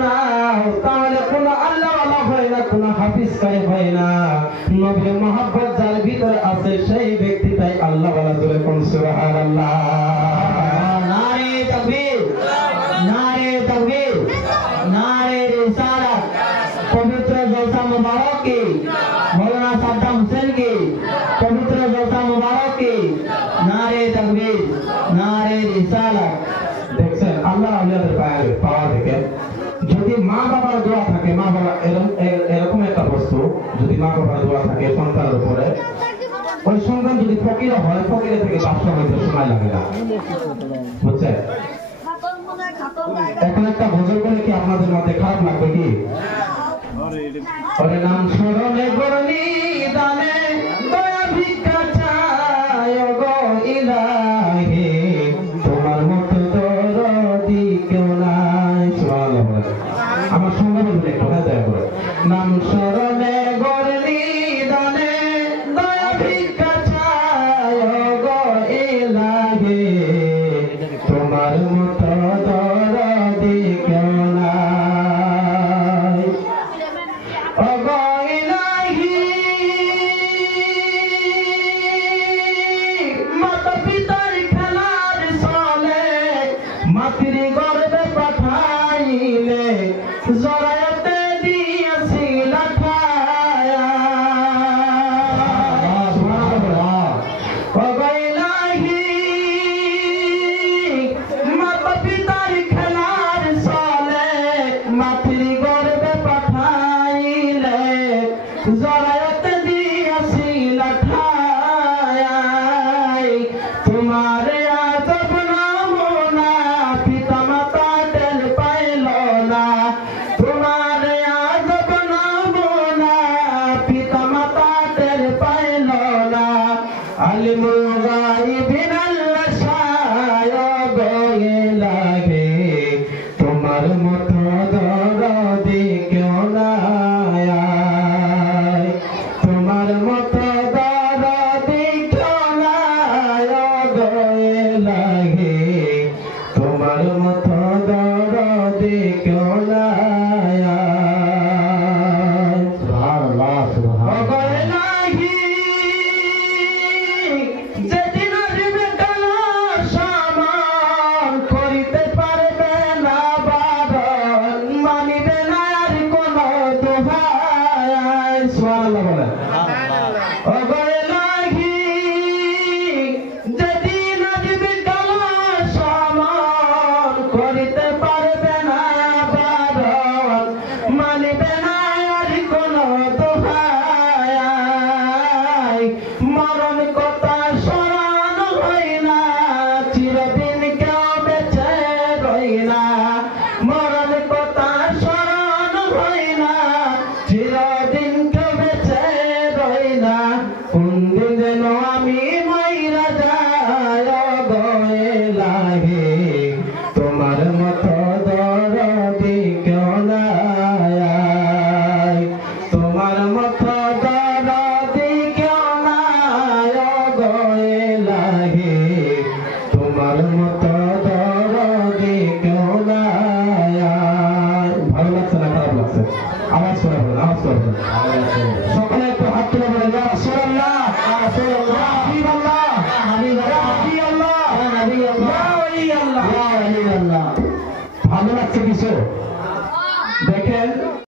শোনাও, তাহলে কোনো আল্লাহওয়ালা হয় না, কোনো হাফিজ সাহেব হয় না। নবীর মহব্বত যার ভিতরে আছে সেই ব্যক্তিটাই আল্লাহওয়ালা। জোরে কোন সুবহানাল্লাহ। নারে তাকবীর, নারে তাকবীর, নারে রিসালাত। পবিত্র জলসা মুবারক কি মৌলানা সাদ্দাম হোসেন কি পবিত্র জলসা মুবারক কি নারে তাকবীর, নারে রিসালাত। দেখছেন আল্লাহ আউলিয়াদের পাওয়া দেখে। যদি মা বাবার দোয়া থাকে, মা বাবা এরকম একটা বস্তু, যদি মা বাবার দোয়া থাকে সন্তানের উপরে, ওই সন্তান যদি ফকির হয়, ফকিরের থেকে বাদশা হইতে সময় লাগে না, বুঝছেন? এখন একটা ভজন করে কি আপনাদের মধ্যে খারাপ লাগবে কি? ওরে নাম স্মরণে করলি দানে দয়া ভিক্ষা চায় গো ইলাহি, তোমার মতো দরদি কেউ নাই। সুবহানাল্লাহ। আমার সঙ্গে বলবেন একটু, হ্যাঁ দয়া করে। নাম স্মরণে করলি দানে দয়া ভিক্ষা চায় গো ইলাহি, তোমার মতো দরদি কেউ নাই। ওগো ইলাহি, মাতা পিতার খেলার চলে, মাতৃ গর্ভে পাঠাইলে জরায়তে দিয়েছিল ঠায়া। ওগো ইলাহি, মাতা পিতার খেলার চলে, মাতৃ গর্ভে পাঠাইলে জরায়তে দিয়েছিল ঠায়া। তোমার আজব নমুনা পিতা মাতা টের পাইল না, তোমার আজব নমুনা পিতা মাতা টের পাইল না। আলিমুল গায়বিন আল্লাহ শায়দ লাগে, তোমার মতো দরদি কেউ নাই। তোমার মতো দরদি কেউ নাই লাগে, তোমার মতো দরদি কেউ নাই। সুবহানাল্লাহ, সুবহানাল্লাহ। যেদিন আসবে কাল সমান, করিতে পারবে না বারণ, মানিবে না আর কোনো দোহাই। সুবহানাল্লাহ বলেন। ওগো ইলাহি, যেদিন আসবে কাল সমান, করিতে পারবে না বারণ, মানিবে না আর কোনো দোহাই। মরণ কথা স্মরণ হয় না, চিরদিন কেউ বেঁচে রই না। মরণ কথা স্মরণ হয় না, চিরদিন কেউ বেঁচে রই না। কোন দিন যেন আমি মইরা যাই গো ইলাহি, তোমার মতো দরদি কেউ নাই। তোমার মতো দরদি কেউ নাই গো ইলাহি, তোমার মতো দরদি কেউ নাই। ভালো লাগছে না খারাপ লাগছে? আওয়াজ করে বলেন, আওয়াজ করে বলেন। সকলে একটু হাত তুলে বলেন, ইয়া রাসূলুল্লাহ, ইয়া রাসূলুল্লাহ, হাবিবাল্লাহ, হাবিবাল্লাহ, হাবিবাল্লাহ, হাবিবাল্লাহ, ইয়া ওয়ালিয়াল্লাহ, ইয়া ওয়ালিয়াল্লাহ। ভালো লাগছে কিছু? দেখেন